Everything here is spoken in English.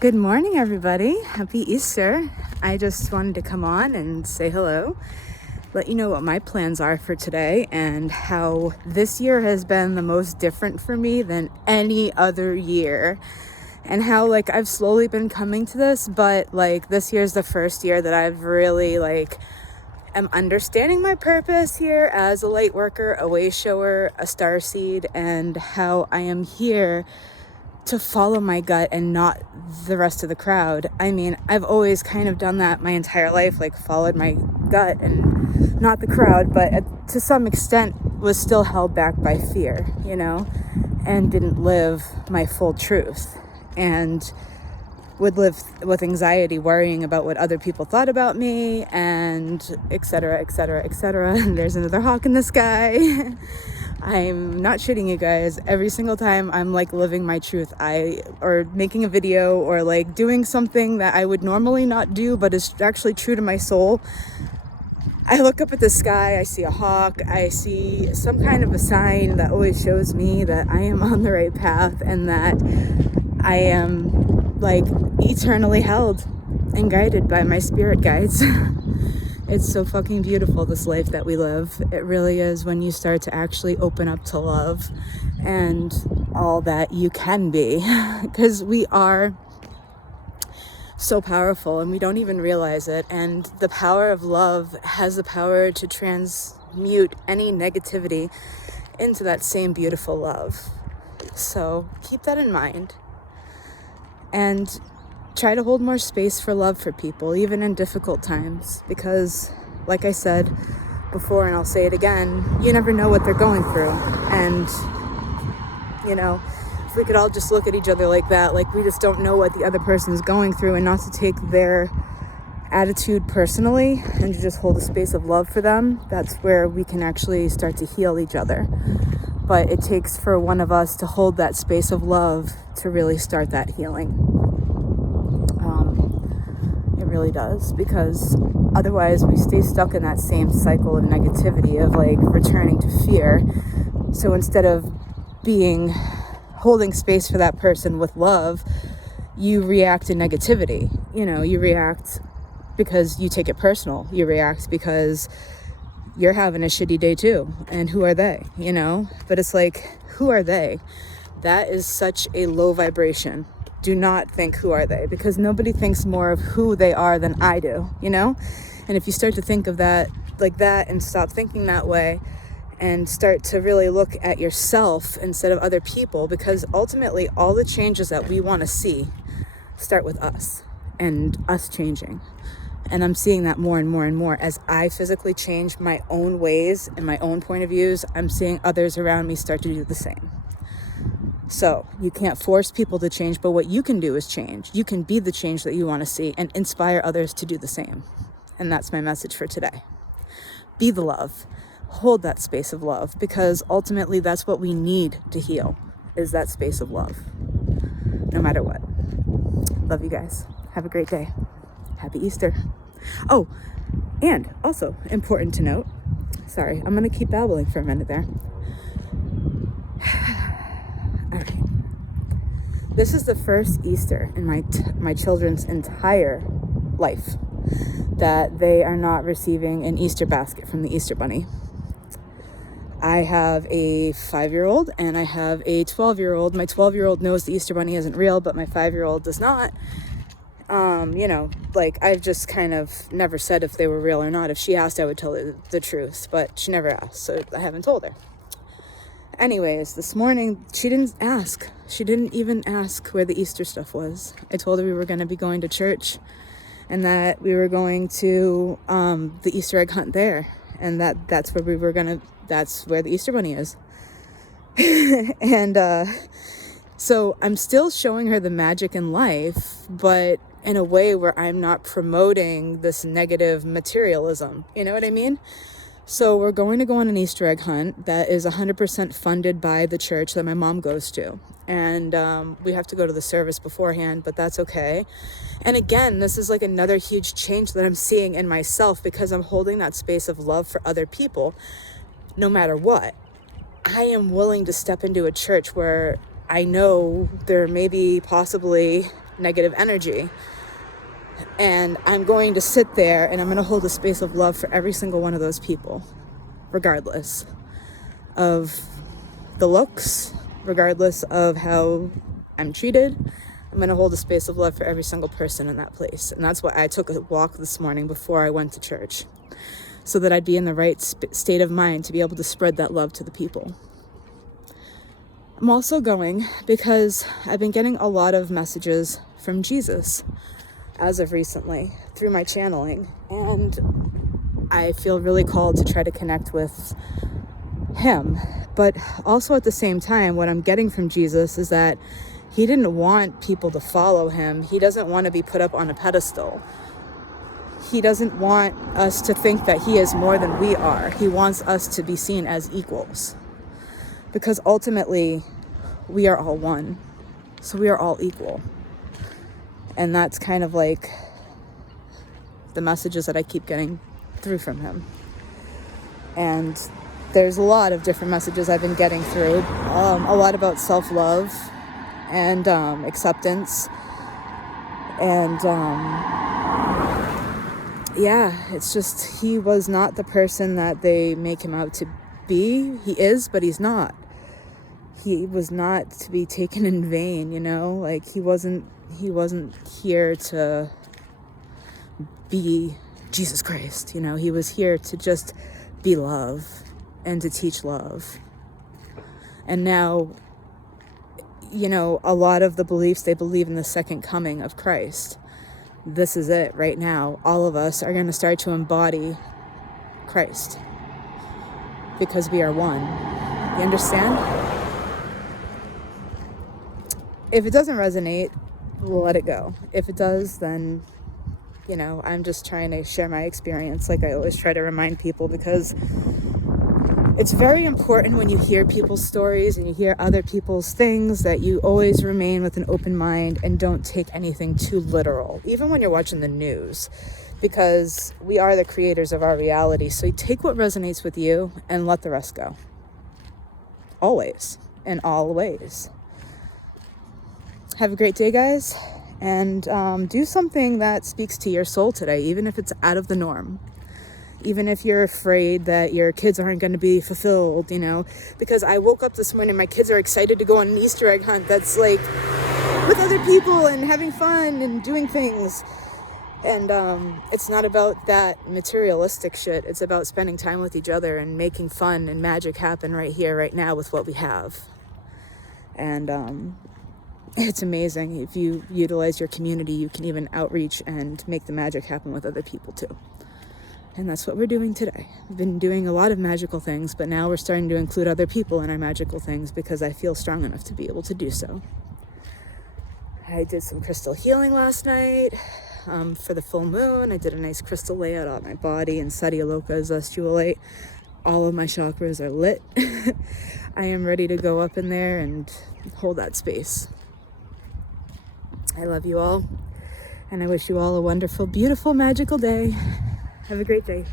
Good morning, everybody. Happy Easter. I just wanted to come on and say hello, let you know what my plans are for today and how this year has been the most different for me than any other year. And how I've slowly been coming to this, but this year is the first year that I've really am understanding my purpose here as a light worker, a way shower, a starseed, and how I am here to follow my gut and not the rest of the crowd. I mean, I've always kind of done that my entire life, followed my gut and not the crowd, but to some extent was still held back by fear, and didn't live my full truth, and would live with anxiety, worrying about what other people thought about me, and etc., etc., etc. And there's another hawk in the sky. I'm not shitting you guys. Every single time I'm living my truth, or making a video or doing something that I would normally not do, but is actually true to my soul, I look up at the sky, I see a hawk, I see some kind of a sign that always shows me that I am on the right path and that I am eternally held and guided by my spirit guides. It's so fucking beautiful, this life that we live. It really is, when you start to actually open up to love and all that you can be, because we are so powerful and we don't even realize it. And the power of love has the power to transmute any negativity into that same beautiful love. So keep that in mind and try to hold more space for love for people, even in difficult times, because like I said before, and I'll say it again, you never know what they're going through. And if we could all just look at each other like that, we just don't know what the other person is going through, and not to take their attitude personally and to just hold a space of love for them, that's where we can actually start to heal each other. But it takes for one of us to hold that space of love to really start that healing. It really does, because otherwise we stay stuck in that same cycle of negativity of returning to fear. So instead of holding space for that person with love, you react in negativity. You react because you take it personal. You react because you're having a shitty day too. And who are they? But it's who are they? That is such a low vibration. Do not think who are they, because nobody thinks more of who they are than I do, And if you start to think of that like that and stop thinking that way and start to really look at yourself instead of other people, because ultimately all the changes that we want to see start with us and us changing. And I'm seeing that more and more and more as I physically change my own ways and my own point of views. I'm seeing others around me start to do the same. So you can't force people to change, but what you can do is change. You can be the change that you want to see and inspire others to do the same. And that's my message for today. Be the love. Hold that space of love, because ultimately that's what we need to heal, is that space of love, no matter what. Love you guys. Have a great day. Happy Easter. Oh, and also important to note, sorry, I'm going to keep babbling for a minute there. All right. This is the first Easter in my children's entire life that they are not receiving an Easter basket from the Easter Bunny. I have a 5-year-old and I have a 12-year-old. My 12-year-old knows the Easter Bunny isn't real, but my 5-year-old does not. I've just kind of never said if they were real or not. If she asked, I would tell her the truth, but she never asked, so I haven't told her. Anyways, this morning, she didn't ask. She didn't even ask where the Easter stuff was. I told her we were going to be going to church and that we were going to the Easter egg hunt there, and that's where that's where the Easter Bunny is. And so I'm still showing her the magic in life, but in a way where I'm not promoting this negative materialism. You know what I mean? So we're going to go on an Easter egg hunt that is 100% funded by the church that my mom goes to. And we have to go to the service beforehand, but that's okay. And again, this is another huge change that I'm seeing in myself, because I'm holding that space of love for other people no matter what. I am willing to step into a church where I know there may be possibly negative energy. And I'm going to sit there and I'm going to hold a space of love for every single one of those people, regardless of the looks, regardless of how I'm treated. I'm going to hold a space of love for every single person in that place. And that's why I took a walk this morning before I went to church, so that I'd be in the right state of mind to be able to spread that love to the people. I'm also going because I've been getting a lot of messages from Jesus as of recently through my channeling, and I feel really called to try to connect with him. But also at the same time, what I'm getting from Jesus is that he didn't want people to follow him. He doesn't want to be put up on a pedestal. He doesn't want us to think that he is more than we are. He wants us to be seen as equals, because ultimately we are all one. So we are all equal. And that's kind of like the messages that I keep getting through from him. And there's a lot of different messages I've been getting through. A lot about self-love and acceptance. And it's just, he was not the person that they make him out to be. He is, but he's not. He was not to be taken in vain, like he wasn't here to be Jesus Christ, he was here to just be love and to teach love. And now, a lot of the beliefs, they believe in the second coming of Christ. This is it right now. All of us are going to start to embody Christ because we are one. You understand? If it doesn't resonate, let it go. If it does, then, I'm just trying to share my experience like I always try to remind people, because it's very important when you hear people's stories and you hear other people's things that you always remain with an open mind and don't take anything too literal, even when you're watching the news, because we are the creators of our reality. So you take what resonates with you and let the rest go. Always, in all ways. Have a great day, guys, and do something that speaks to your soul today, even if it's out of the norm. Even if you're afraid that your kids aren't going to be fulfilled, because I woke up this morning, my kids are excited to go on an Easter egg hunt that's like with other people and having fun and doing things. And it's not about that materialistic shit. It's about spending time with each other and making fun and magic happen right here, right now with what we have. And it's amazing. If you utilize your community, you can even outreach and make the magic happen with other people too. And that's what we're doing today. We've been doing a lot of magical things, but now we're starting to include other people in our magical things because I feel strong enough to be able to do so. I did some crystal healing last night for the full moon. I did a nice crystal layout on my body and Satyaloka Zestuolite. All of my chakras are lit. I am ready to go up in there and hold that space. I love you all, and I wish you all a wonderful, beautiful, magical day. Have a great day.